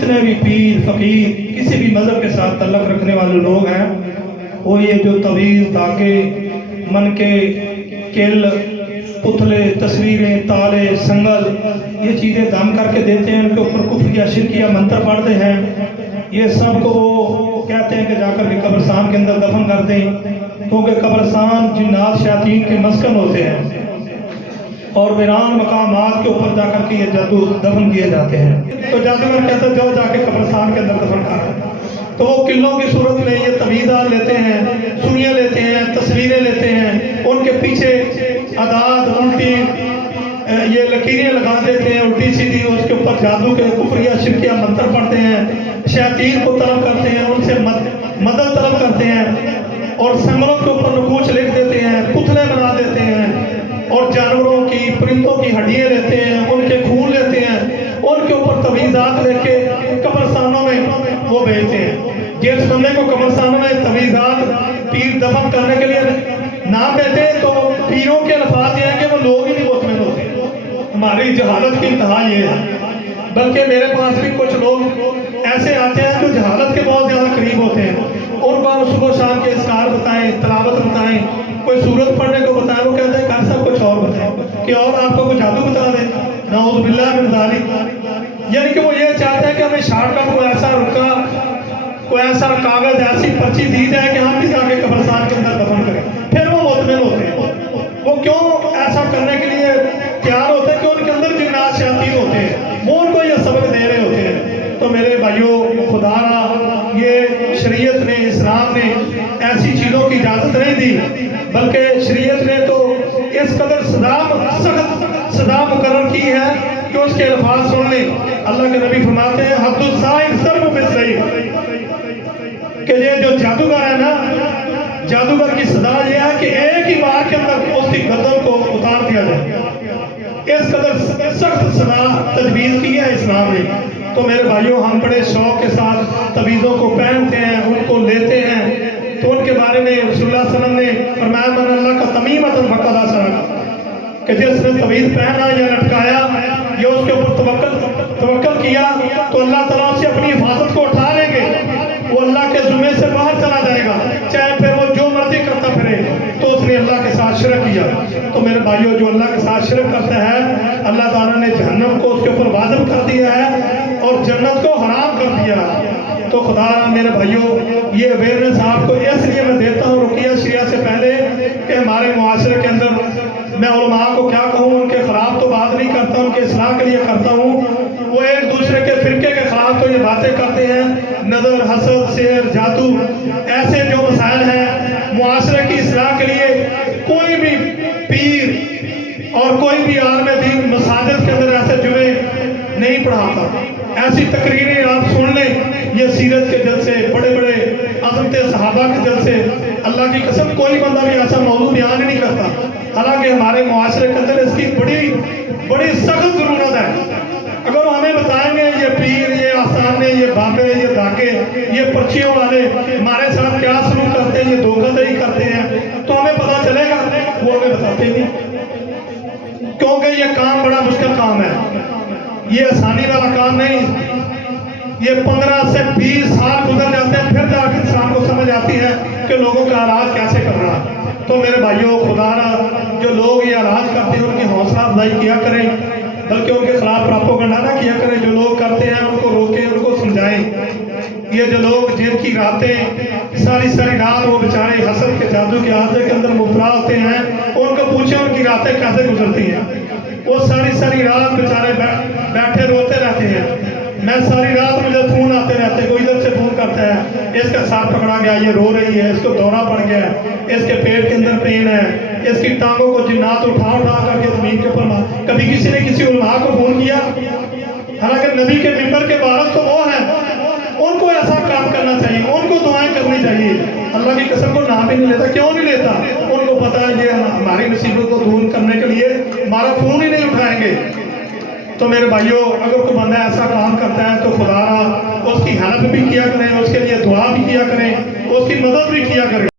जितने भी पीर फकीर किसी भी मज़हब के साथ तल्लक रखने वाले लोग हैं, वो ये जो तवीज़, धागे, मन के किल, पुतले, तस्वीरें, ताले, संगल, ये चीज़ें दम करके देते हैं, उनके ऊपर कुफ्र या शिर्क या मंत्र पढ़ते हैं। ये सब को वो कहते हैं कि जाकर के कब्रिस्तान के अंदर दफन कर दें, क्योंकि कब्रिस्तान जिन्नात शयातीन के मस्कन होते हैं और वीरान मकामात के ऊपर जाकर के ये जादू दफन किए जाते हैं। तो जादूगर कहते हैं जाओ जाके कब्रिस्तान के अंदर दफन कर। तो वो किलों की सूरत में ये तवीज़ात लेते हैं, सुइयां लेते हैं, तस्वीरें लेते हैं, उनके पीछे अदाद उल्टी ये लकीरें लगा देते हैं उल्टी सीधी, उसके ऊपर जादू के कुफ्र या शिर्क या मंत्र पढ़ते हैं, शयातीन को तलब करते हैं, उनसे मदद तलब करते हैं और संगलों के ऊपर नकूच लिख देते हैं, पुतले बना देते हैं और जानवरों की, परिंदों की हड्डियाँ लेते हैं, उनके खून लेते हैं, उनके ऊपर तवीज़ात लेके कब्रिस्तानों में वो भेजते हैं। जिस बंदे को कब्रिस्तानों में तवीज़ात पीर दफन करने के लिए ना भेजे तो पीरों के अल्फाज ये हैं कि वो लोग ही नहीं मुतमिन होते। हमारी जहालत की इंतहा ये है। बल्कि मेरे पास भी कुछ लोग ऐसे आते हैं जो जहालत के बहुत ज़्यादा करीब होते हैं। उन बार सुबह शाम के इस्कार बताएं, तलावत बताएं, कोई सूरत पढ़ने को बताएं, वो कहते हैं कर सब कुछ और बताएं कि और आपको कोई जादू बता दें, नाऊज़ बिल्लाह मिन ज़ालिक। यानी कि वो ये चाहते हैं कि हमें शॉर्टकट को ऐसा रुका, कोई ऐसा कागज, ऐसी पर्ची दी जाए कि हम भी जाके कब्रिस्तान के अंदर दफन करें, फिर वो मुतमिन होते हैं। वो क्यों ऐसा करने के लिए तैयार होते हैं कि उनके अंदर जिन्नात शयातीन होते हैं, वो उनको ये सबक दे रहे होते हैं। तो मेरे भाइयों, खुदारा ये शरीयत ने, इस्लाम ने ऐसी चीज़ों की इजाज़त नहीं दी, बल्कि शरीयत ने तो इस कदर सख्त सदा मुकर्रर की है कि उसके अल्फाज सुन लें। अल्लाह के नबी फरमाते हैं हद्दुस्साइर सर्ब बिस्सैफ, कि ये जो जादूगर है ना, जादूगर की सदा यह है कि एक ही बार के अंदर उसकी गर्दन को उतार दिया जाए। इस कदर सख्त सदा तजवीज़ की है इस्लाम ने। तो मेरे भाइयों, हम बड़े शौक के साथ तवीज़ों को पहनते हैं, उनको लेते हैं। तो उनके बारे में रसूलुल्लाह सल्लल्लाहु अलैहि वसल्लम ने फरमाया मन अल्लाह का तमीमतन फक़द असरक, कि जिसने तवीज़ पहना या लटकाया या उसके ऊपर तवक्कल किया तो अल्लाह ताला से अपनी हिफाजत को उठा लेंगे, वो अल्लाह के ज़ुम्मे से बाहर चला जाएगा, चाहे फिर वो जो मर्जी करता फिरे, तो उसने अल्लाह के साथ शिरक किया। तो मेरे भाइयों, जो अल्लाह के साथ शिरक करता है, अल्लाह ताला ने जहन्नम को उसके ऊपर वाजिब कर दिया है और जन्नत को हराम कर दिया है। तो खुदा मेरे भाइयों, ये अवेयरनेस आपको इसलिए मैं देता हूँ रुकिया शरिया से पहले कि हमारे मुआशरे के अंदर मैं उलमा को क्या कहूँ, उनके खिलाफ तो बात नहीं करता, उनके इस्लाह के लिए करता हूँ। वो एक दूसरे के फिरके के खिलाफ तो ये बातें करते हैं, नज़र, हसद, शेर, जादू, ऐसे जो मसाइल हैं मुआशरे की इस्लाह के लिए कोई भी पीर और कोई भी आलिम दीन मसाजिद के अंदर ऐसे जुमे नहीं पढ़ाता। ऐसी तकरीरें आप सुन लें, ये सीरत के जलसे, बड़े बड़े अज़मत सहाबा के जलसे, अल्लाह की कसम कोई बंदा भी ऐसा मौजूद बयान ही नहीं करता। हालांकि हमारे मुआशरे के अंदर इसकी बड़ी सख्त ज़रूरत है। अगर हमें बताएंगे ये पीर, ये आसाने, ये बाबे, ये धागे, ये पर्चियों वाले हमारे साथ क्या सलूक करते हैं, ये धोखाधड़ी करते हैं, तो हमें पता चलेगा। वो हमें बताते नहीं, क्योंकि ये काम बड़ा मुश्किल काम है, ये आसानी वाला काम नहीं। ये 15 से 20 साल गुजर जाते हैं, फिर जाकर इंसान को समझ आती है कि लोगों का इलाज कैसे करना। तो मेरे भाइयों, खुदारा जो लोग ये इलाज करते हैं उनकी हौसला अफजाई किया करें, बल्कि उनके खिलाफ प्रोपेगेंडा ना किया करें। जो लोग करते हैं उनको रोकें, उनको समझाएं। ये जो लोग जिनकी रातें सारी रात वो बेचारे हसद के जादू के आदत के अंदर मुबतला होते हैं, उनको पूछें उनकी रातें कैसे गुजरती हैं। वो सारी रात बेचारे बैठे रोते रहते हैं। मैं सारी रात मुझे फ़ोन आते रहते, कोई इधर से फ़ोन करता है, इसका सांप पकड़ा गया, ये रो रही है, इसको दौरा पड़ गया है, इसके पेट के अंदर पेन है, इसकी टांगों को जिन्नात उठा करके ज़मीन के ऊपर। कभी किसी ने किसी उलमा को फ़ोन किया? हालांकि नबी के मिंबर के वारिस तो वो हैं, उनको ऐसा काम करना चाहिए, उनको दुआएं करनी चाहिए। अल्लाह की कसम को नाम भी नहीं लेता। क्यों नहीं लेता? उनको पता है ये हमारी मुसीबत को दूर करने के लिए हमारा फ़ोन ही नहीं उठाएंगे। तो मेरे भाइयों, अगर कोई बंदा ऐसा काम करता है तो खुदा उसकी हेल्प भी किया करें, उसके लिए दुआ भी किया करें, उसकी मदद भी किया करें।